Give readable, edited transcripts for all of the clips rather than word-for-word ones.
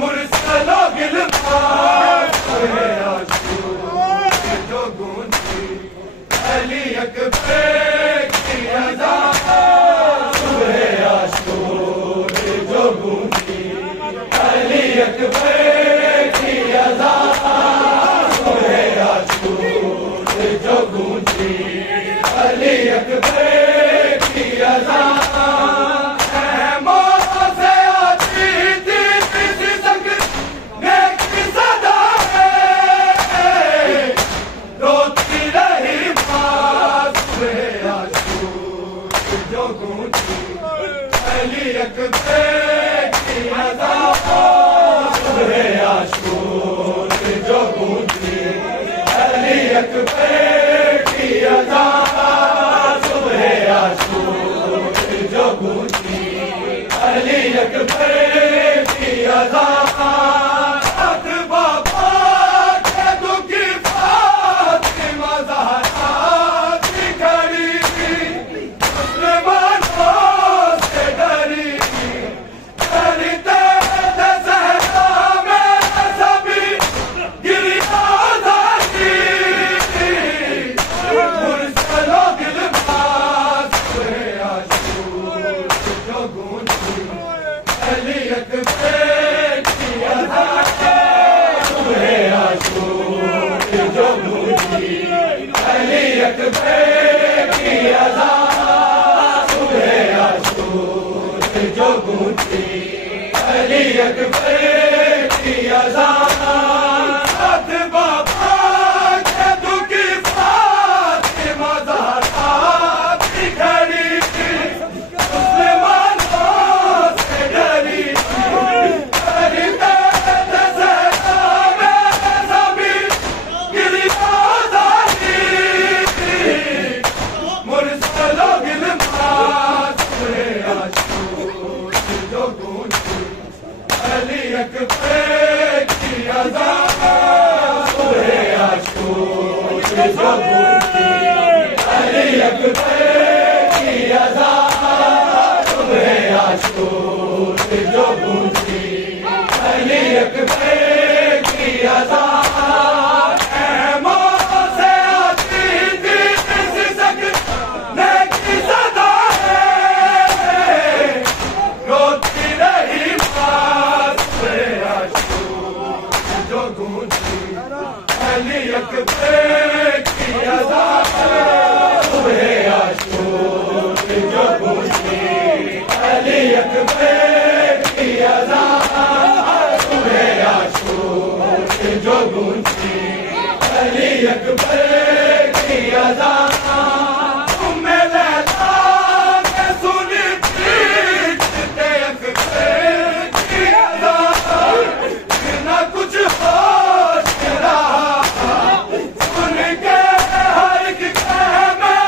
مر اکبر کی اذان صبح عاشور جو گونجی، علی اکبر کی اذان علی اکبر کی اذان ساتھ بابا کے دکھ فاطمہ زہرا کی کھڑی تھی، مسلمانوں سے ڈری تھی، کرتے تھے صحرا میں زمین گریباں تھی، مرسلوں گلماس صبح عاشور جو گونجی، علی اکبر کی اذان صبح عاشور جو گونجی، علی اکبر کی اذان صبح عاشور جو گونجی، علی اکبر کی اذان خیموں سے آتی تھی سسکنے کی صدا ہے، روتی رہی جو گونجی، علی اکبر کی اذان صبح عاشور جو گونجی، علی اکبر کی اذان صبح عاشور جو گونجی، علی اکبر کی اذان علی اکبر کی اذان صبح عاشور جو گونجی، علی اکبر کی اذان صبح عاشور جو گونجی، علی اکبر کی اذان ام لیلا نے سنی پیٹتے اکبر کی اذان، نہ کچھ ہوش رہا ان کے ہر خیمے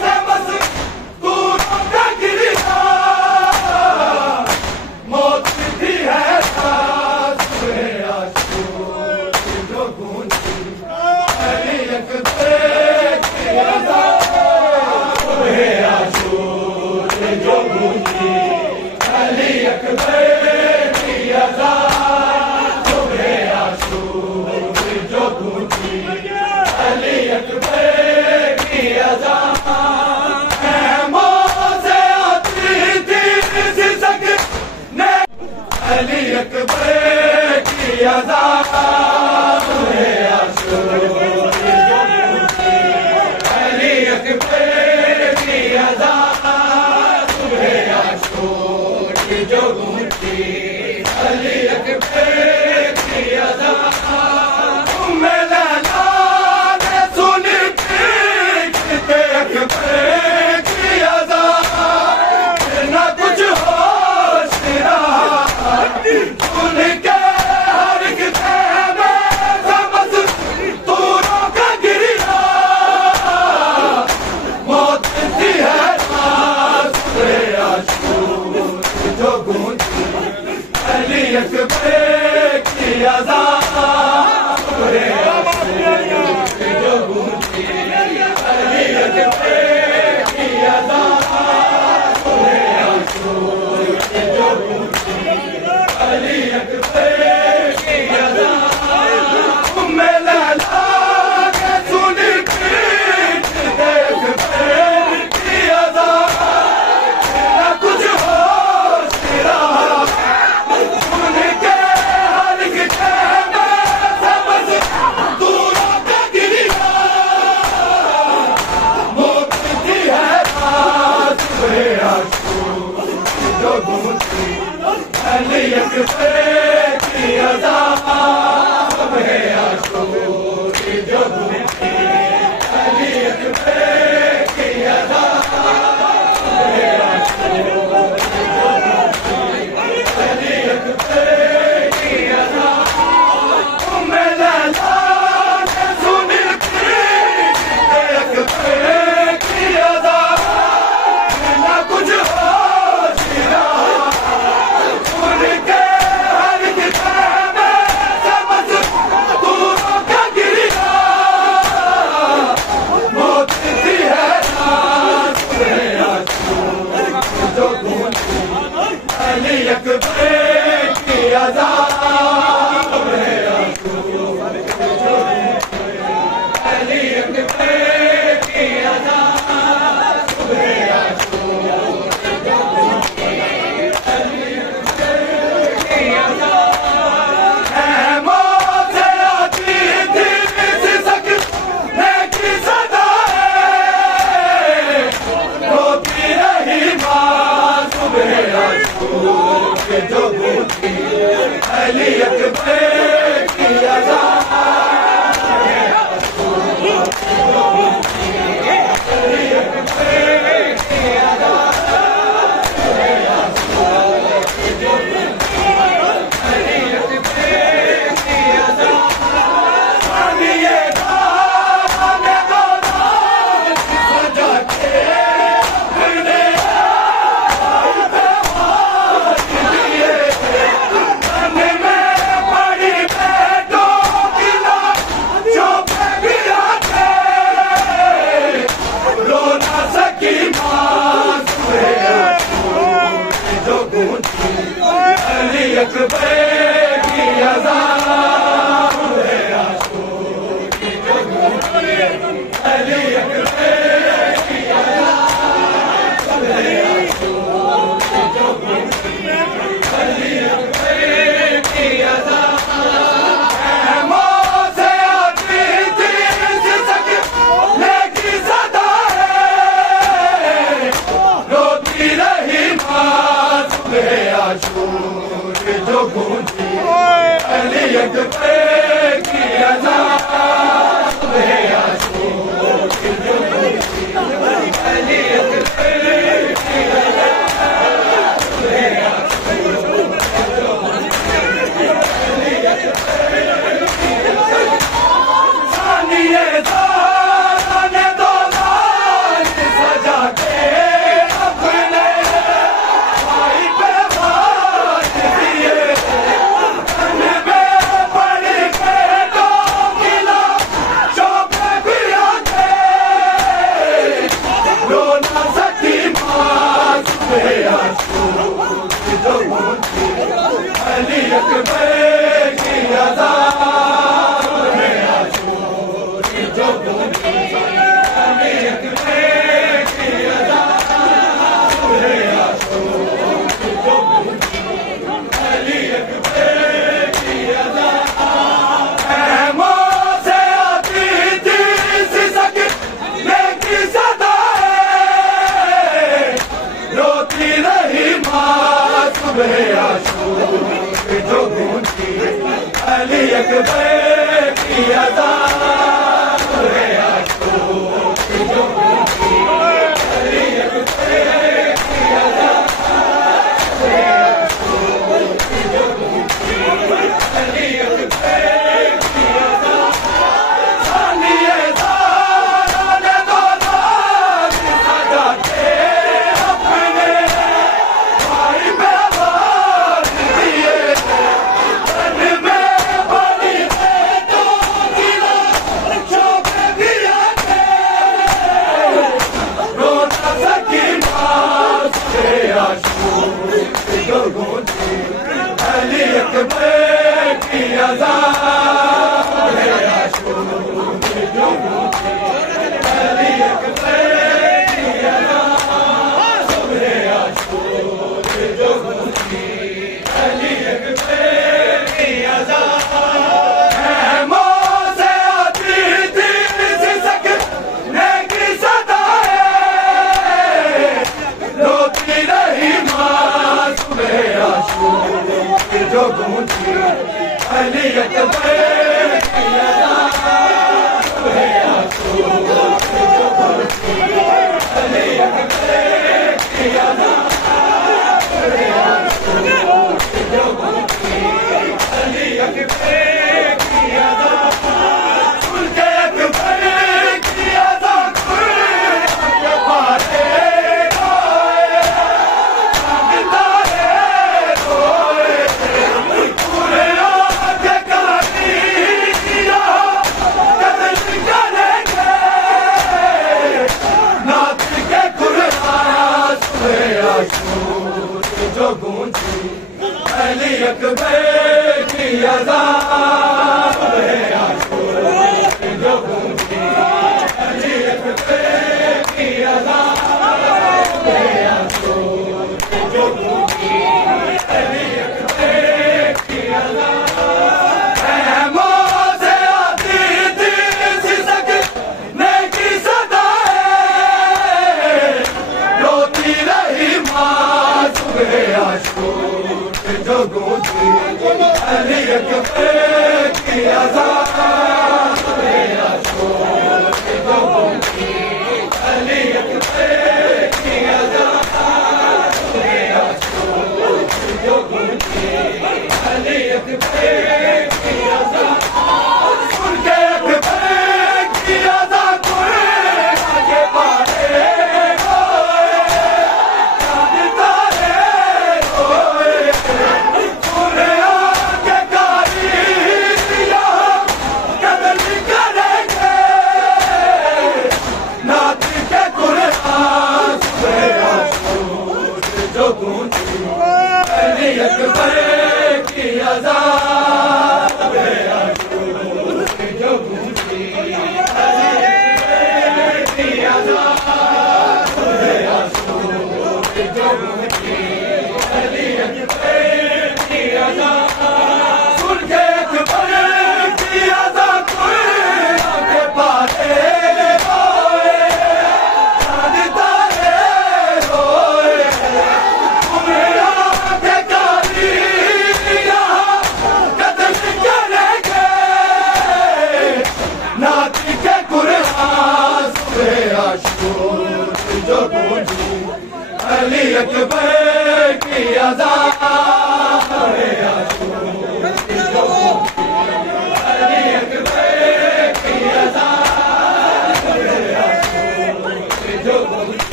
سے مزدوروں کا گرنا، موت تھی ہے صبح عاشور جو گونجی، علی اکبر کی اذان صبح عاشور جو گونجی، علی اکبر کی اذان صبح عاشور جو گونجی، علی اکبر کی اذان ام لیلا نے سنی پیٹتے اکبر کی اذان، نہ کچھ ہوش رہا ان کے ہر خیمے سے مزدوروں کا گرنا، موت تھی ہے صبح عاشور جو گونجی، علی اکبر کی اذان صبح عاشور جو گونجی، علی اکبر کی اذان صبح عاشور جو گونجی، علی اکبر کی اذان ام لیلا نے سنی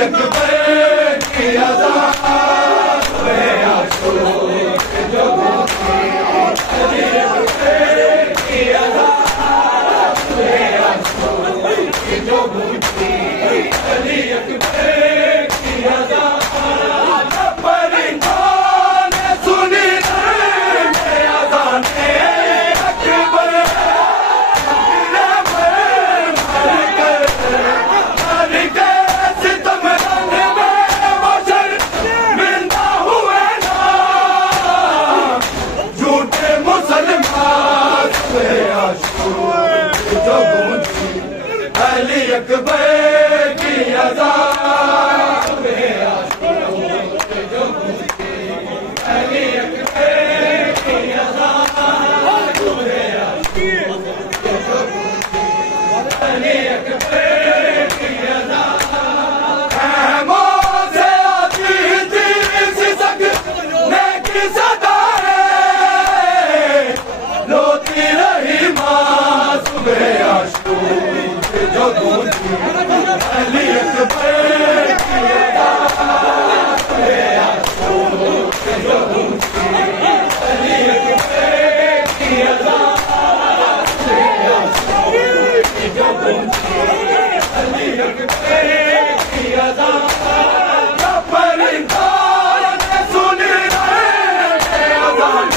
اکبر کی اذان ہے عاشور جو گونجتی علی اکبر کی اذان ہے عاشور جو گونجتی علی اکبر کی اذان علی اکبر کی اذان ہے عاشور جو گونجتی علی اکبر کی اذان ہے عاشور جو گونجتی علی اکبر کی اذان خیموں سے آتی تھی سسکنے کی صدائیں روتی رہی ماں صبح عاشور جو گونجتی علی اکبر کی اذان ہے عاشور جو گونجتی علی اکبر کی اذان ہے عاشور جو گونجتی علی اکبر کی اذان پرندان سن رہے اذان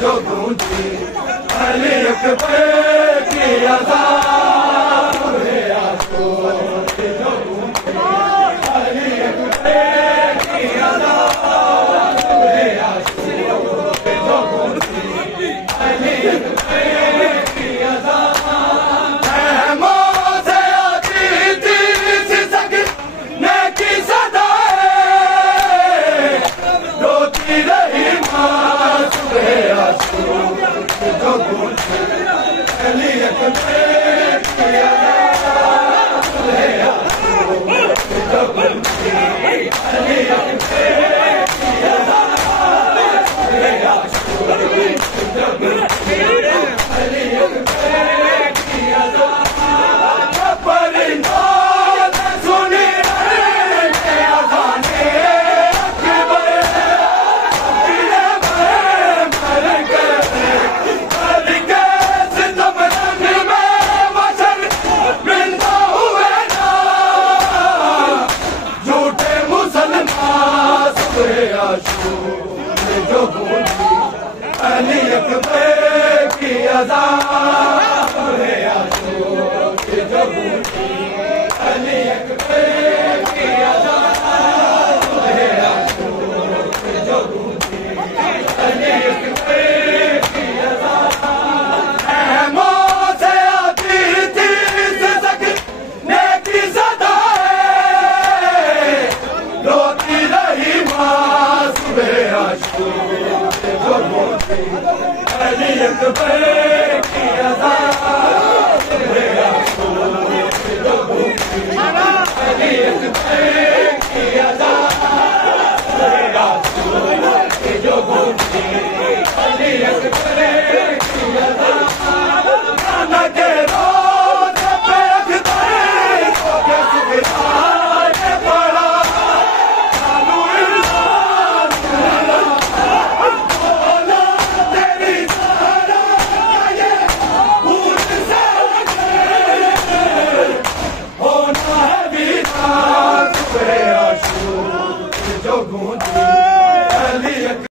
جو گونجتی علی اکبر کی اذان ہے عاشور جو گونجتی علی اکبر کی اذان ہے عاشور جو گونجتی علی اکبر کی اذان خیموں سے آتی تھی سسکنے کی صدائیں روتی رہی ماں صبح عاشور جو گونجتی علی اکبر کی اذان ہے عاشور جو گونجتی علی اکبر کی اذان ہے عاشور جو گونجتی علی اکبر کی اذان پرندان سن رہے اذان اکبر جو گونجتی علی اکبر کی اذان ہے عاشور جو گونجتی علی اکبر کی اذان ہے عاشور جو گونجتی علی اکبر کی اذان خیموں سے آتی تھی سسکنے کی صدائیں روتی رہی ماں صبح عاشور جو گونجتی علی اکبر کی اذان ہے عاشور جو گونجتی علی اکبر